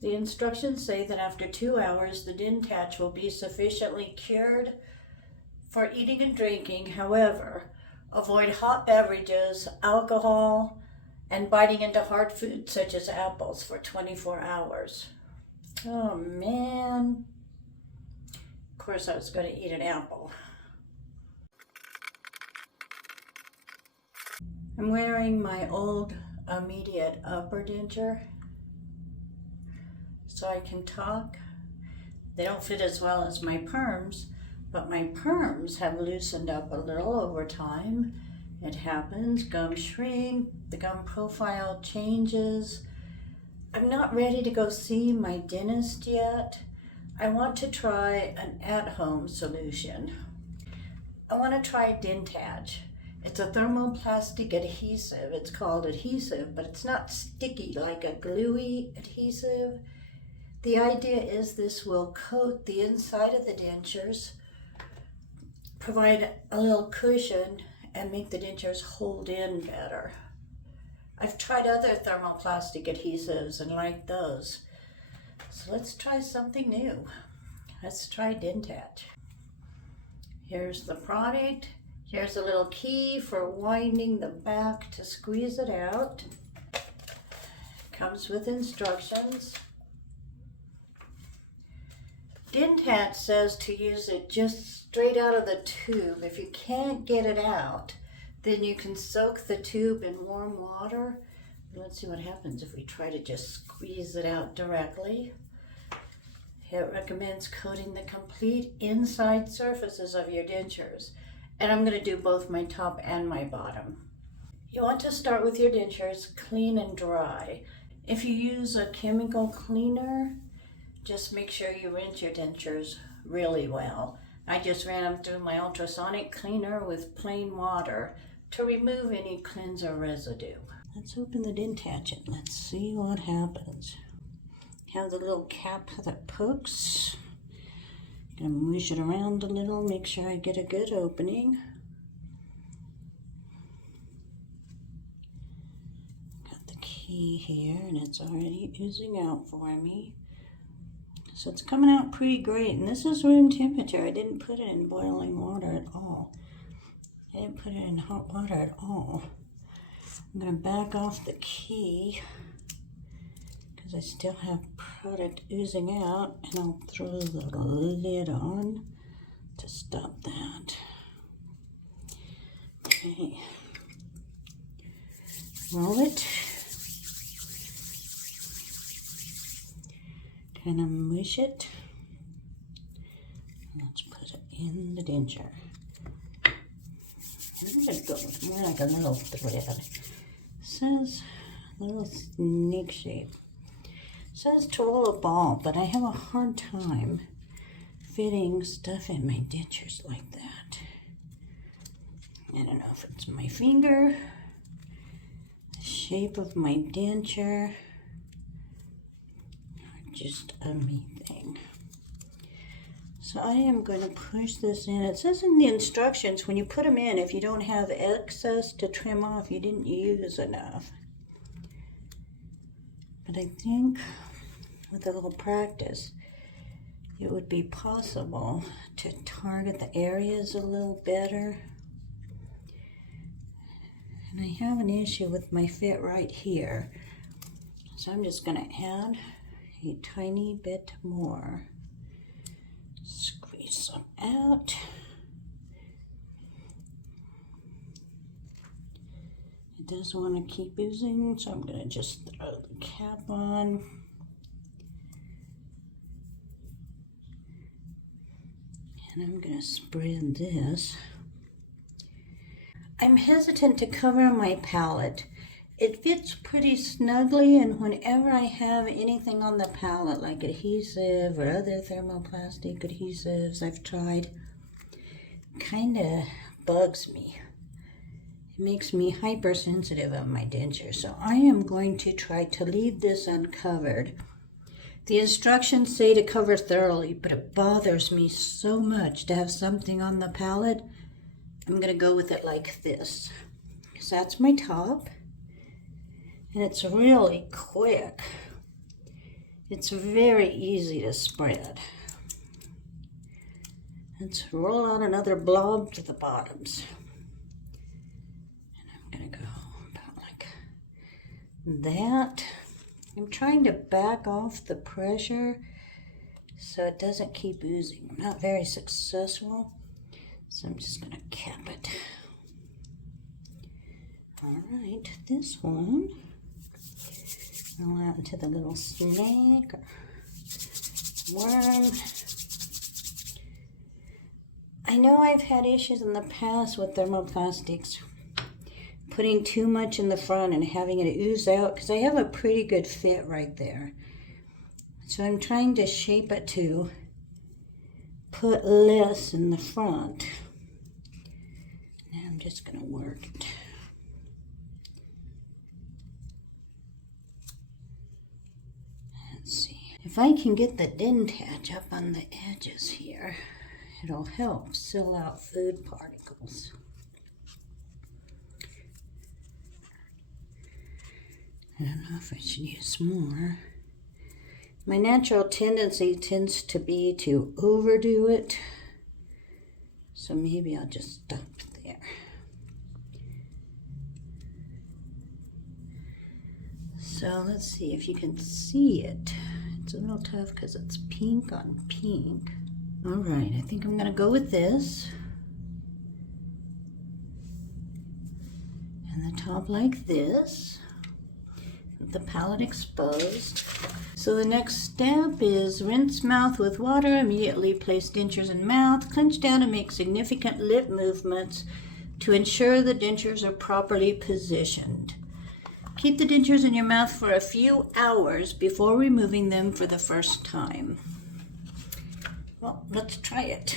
The instructions say that after 2 hours, the Denttach will be sufficiently cured for eating and drinking. However, avoid hot beverages, alcohol, and biting into hard foods such as apples for 24 hours. Oh man. Of course, I was going to eat an apple. I'm wearing my old immediate upper denture so I can talk. They don't fit as well as my perms, but my perms have loosened up a little over time. It happens, gums shrink, the gum profile changes. I'm not ready to go see my dentist yet. I want to try an at-home solution. I want to try Denttach. It's a thermoplastic adhesive. It's called adhesive, but it's not sticky like a gluey adhesive. The idea is this will coat the inside of the dentures, provide a little cushion, and make the dentures hold in better. I've tried other thermoplastic adhesives and like those. So let's try something new. Let's try Denttach. Here's the product. Here's a little key for winding the back to squeeze it out. Comes with instructions. Denttach says to use it just straight out of the tube. If you can't get it out, then you can soak the tube in warm water. Let's see what happens if we try to just squeeze it out directly. It recommends coating the complete inside surfaces of your dentures. And I'm going to do both my top and my bottom. You want to start with your dentures clean and dry. If you use a chemical cleaner, just make sure you rinse your dentures really well. I just ran them through my ultrasonic cleaner with plain water to remove any cleanser residue. Let's open the Denttach and let's see what happens. Have the little cap that pokes. Gonna mush it around a little, make sure I get a good opening. Got the key here and it's already oozing out for me. So it's coming out pretty great, and this is room temperature. I didn't put it in boiling water at all. I didn't put it in hot water at all. I'm gonna back off the key because I still have product oozing out, and I'll throw the lid on to stop that. Okay, roll it. Kind of mush it. Let's put it in the denture. I'm going to go with more like a little thread. It says a little snake shape. It says to roll a ball, but I have a hard time fitting stuff in my dentures like that. I don't know if it's my finger, the shape of my denture, just a me thing. So I am going to push this in. It says in the instructions when you put them in, if you don't have excess to trim off, you didn't use enough. But I think with a little practice, it would be possible to target the areas a little better. And I have an issue with my fit right here. So I'm just going to add a tiny bit more. Squeeze some out. It does want to keep oozing, so I'm going to just throw the cap on. And I'm going to spread this. I'm hesitant to cover my palette. It fits pretty snugly, and whenever I have anything on the palette, like adhesive or other thermoplastic adhesives I've tried, kind of bugs me. It makes me hypersensitive of my denture, so I am going to try to leave this uncovered. The instructions say to cover thoroughly, but it bothers me so much to have something on the palette. I'm going to go with it like this. So that's my top. And it's really quick. It's very easy to spread. Let's roll out another blob to the bottoms. And I'm gonna go about like that. I'm trying to back off the pressure so it doesn't keep oozing. I'm not very successful, so I'm just gonna cap it. All right, this one, roll out into the little snake or worm. I know I've had issues in the past with thermoplastics, putting too much in the front and having it ooze out, because I have a pretty good fit right there. So I'm trying to shape it to put less in the front. Now I'm just going to work it. Let's see. If I can get the Denttach up on the edges here, it'll help seal out food particles. I don't know if I should use more. My natural tendency tends to be to overdo it, so maybe I'll just stop there. So let's see if you can see it. It's a little tough because it's pink on pink. All right, I think I'm gonna go with this. And the top like this. The palate exposed. So the next step is rinse mouth with water, immediately place dentures in mouth, clench down and make significant lip movements to ensure the dentures are properly positioned. Keep the dentures in your mouth for a few hours before removing them for the first time. Well, let's try it.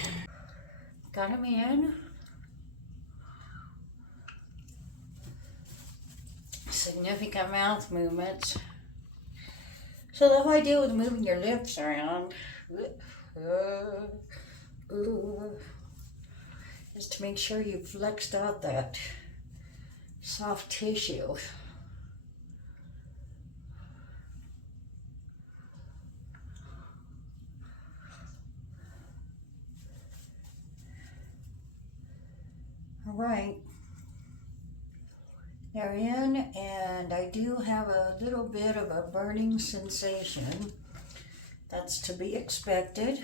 Got them in. Significant mouth movements. So the whole idea with moving your lips around is to make sure you flexed out that soft tissue. All right. They're in, and I do have a little bit of a burning sensation. That's to be expected.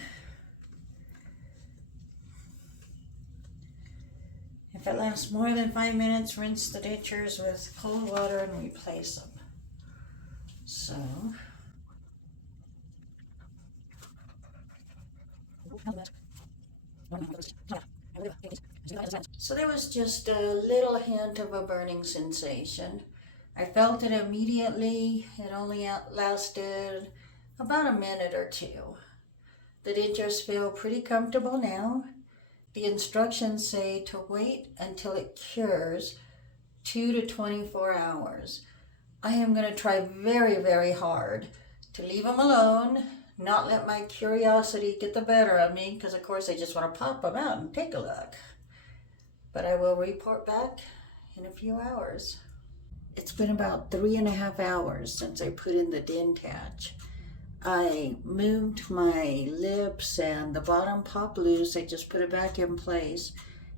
If it lasts more than 5 minutes, rinse the dentures with cold water and replace them. So there was just a little hint of a burning sensation. I felt it immediately. It only lasted about a minute or two. The dentures feel pretty comfortable now. The instructions say to wait until it cures 2 to 24 hours. I am going to try very, very hard to leave them alone, not let my curiosity get the better of me, because of course I just want to pop them out and take a look. But I will report back in a few hours. It's been about 3.5 hours since I put in the Denttach. I moved my lips and the bottom popped loose. I just put it back in place.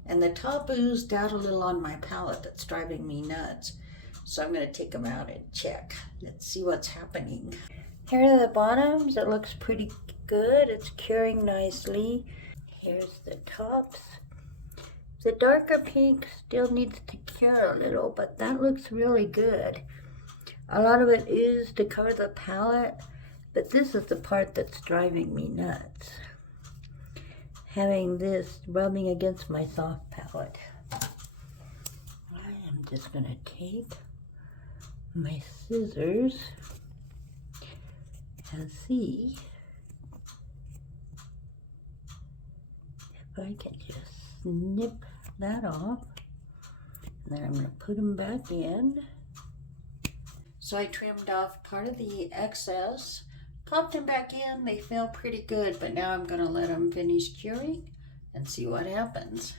And the top oozed out a little on my palate. That's driving me nuts. So I'm going to take them out and check. Let's see what's happening. Here are the bottoms. It looks pretty good. It's curing nicely. Here's the tops. The darker pink still needs to cure a little, but that looks really good. A lot of it is to cover the palate, but this is the part that's driving me nuts. Having this rubbing against my soft palate. I am just going to take my scissors and see if I can just snip that off. And then I'm going to put them back in. So I trimmed off part of the excess, popped them back in. They feel pretty good, but now I'm going to let them finish curing and see what happens.